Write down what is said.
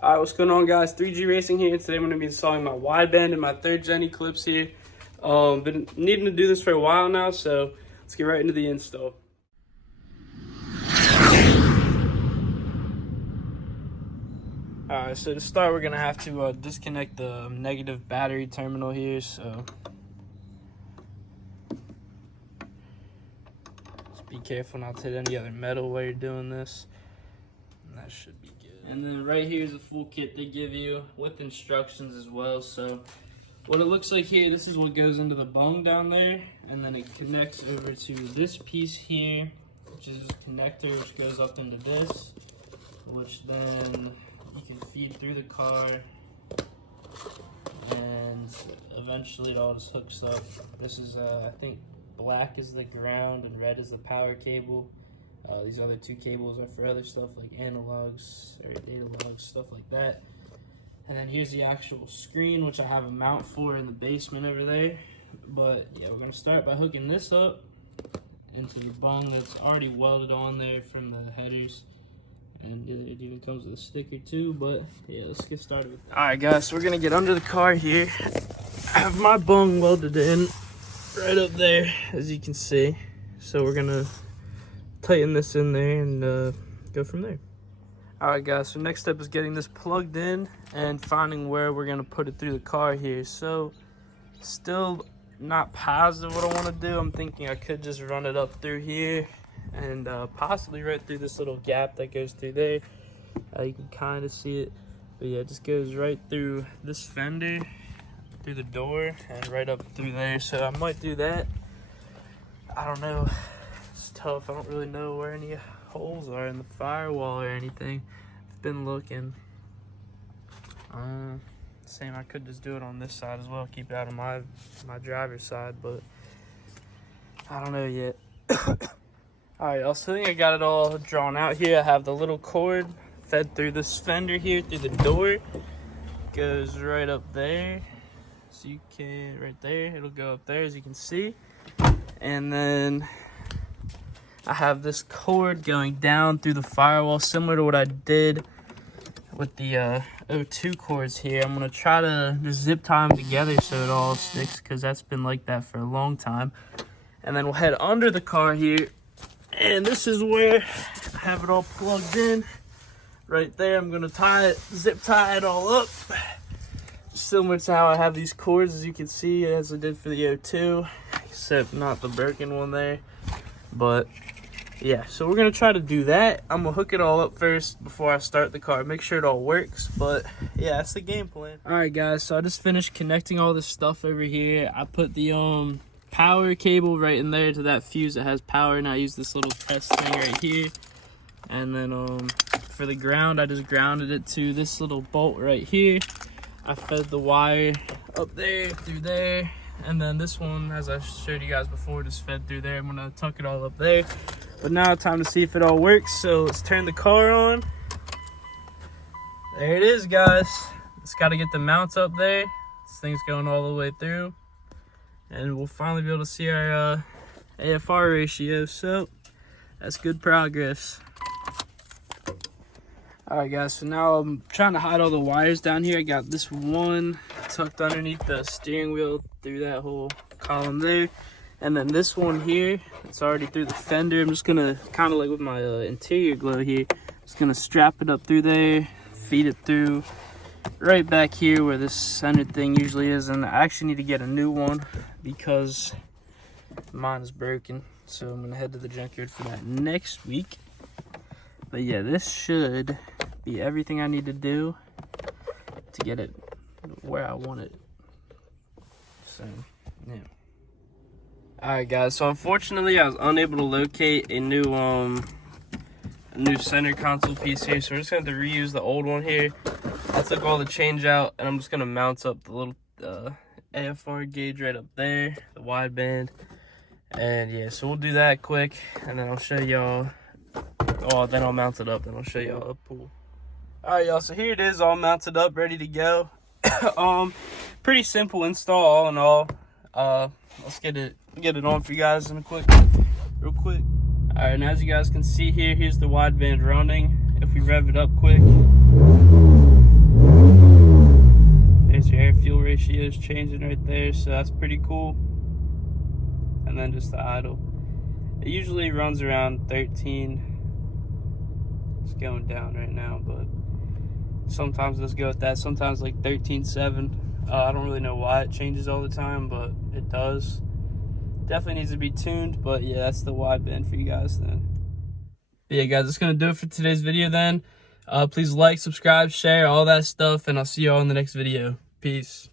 Alright, what's going on, guys? 3G Racing here. Today I'm going to be installing my wideband and my 3rd gen Eclipse here. Been needing to do this for a while now, so let's get right into the install. Alright, so to start we're going to have to disconnect the negative battery terminal here, so just be careful not to hit any other metal while you're doing this, and that should be good. And then right here is a full kit they give you with instructions as well. So what it looks like here, this is what goes into the bung down there, and then it connects over to this piece here, which is a connector which goes up into this, which then you can feed through the car, and eventually it all just hooks up. This is I think black is the ground and red is the power cable. These other two cables are for other stuff like analogs or data logs, stuff like that. And then here's the actual screen, which I have a mount for in the basement over there. But yeah, we're gonna start by hooking this up into the bung that's already welded on there from the headers. And it even comes with a sticker too, but yeah, let's get started with that. All right, guys, so we're gonna get under the car here. I have my bung welded in right up there, as you can see. So we're gonna tighten this in there and go from there. All right, guys, so next step is getting this plugged in and finding where we're gonna put it through the car here. So still not positive what I want to do. I'm thinking I could just run it up through here and possibly right through this little gap that goes through there. You can kind of see it, but yeah, it just goes right through this fender, through the door, and right up through there. So I might do that. I don't know. It's tough. I don't really know where any holes are in the firewall or anything. I've been looking. Same, I could just do it on this side as well, keep it out of my driver's side, but I don't know yet. Alright, I think I got it all drawn out here. I have the little cord fed through this fender here, through the door. Goes right up there. So you can, right there, it'll go up there as you can see. And then I have this cord going down through the firewall, similar to what I did with the O2 cords here. I'm gonna try to just zip tie them together so it all sticks, because that's been like that for a long time. And then we'll head under the car here, and this is where I have it all plugged in. Right there, I'm gonna tie it, zip tie it all up, similar to how I have these cords, as you can see, as I did for the O2, except not the broken one there. But yeah, so we're gonna try to do that. I'm gonna hook it all up first before I start the car, make sure it all works. But yeah, that's the game plan. All right, guys, so I just finished connecting all this stuff over here. I put the power cable right in there to that fuse that has power, and I use this little test thing right here. And then for the ground, I just grounded it to this little bolt right here. I fed the wire up there, through there, and then this one, as I showed you guys before, just fed through there. I'm gonna tuck it all up there. But now time to see if it all works, so let's turn the car on. There it is, guys. Just gotta get the mounts up there. This thing's going all the way through. And we'll finally be able to see our AFR ratio, so that's good progress. Alright, guys, so now I'm trying to hide all the wires down here. I got this one tucked underneath the steering wheel through that whole column there. And then this one here, it's already through the fender. I'm just gonna, kind of like with my interior glow here, just gonna strap it up through there, feed it through right back here where this center thing usually is. And I actually need to get a new one because mine is broken. So I'm gonna head to the junkyard for that next week. But yeah, this should be everything I need to do to get it where I want it. So, yeah. Alright, guys, so unfortunately I was unable to locate a new center console piece here, so we're just going to have to reuse the old one here. I took all the change out, and I'm just going to mount up the little AFR gauge right up there, the wideband. And yeah, so we'll do that quick, and then I'll show y'all. Oh, then I'll mount it up, then I'll show y'all up pool. Alright, y'all, so here it is, all mounted up, ready to go. Pretty simple install, all in all. Let's get it on for you guys in real quick. All right, and as you guys can see here, here's the wideband running. If we rev it up quick, ratio is changing right there, so that's pretty cool. And then just the idle. It usually runs around 13. It's going down right now, but sometimes let's go with that. Sometimes like 13.7. I don't really know why it changes all the time, but it does. Definitely needs to be tuned, but yeah, that's the wideband for you guys then. But yeah, guys, that's gonna do it for today's video then. Please like, subscribe, share, all that stuff, and I'll see you all in the next video. Peace.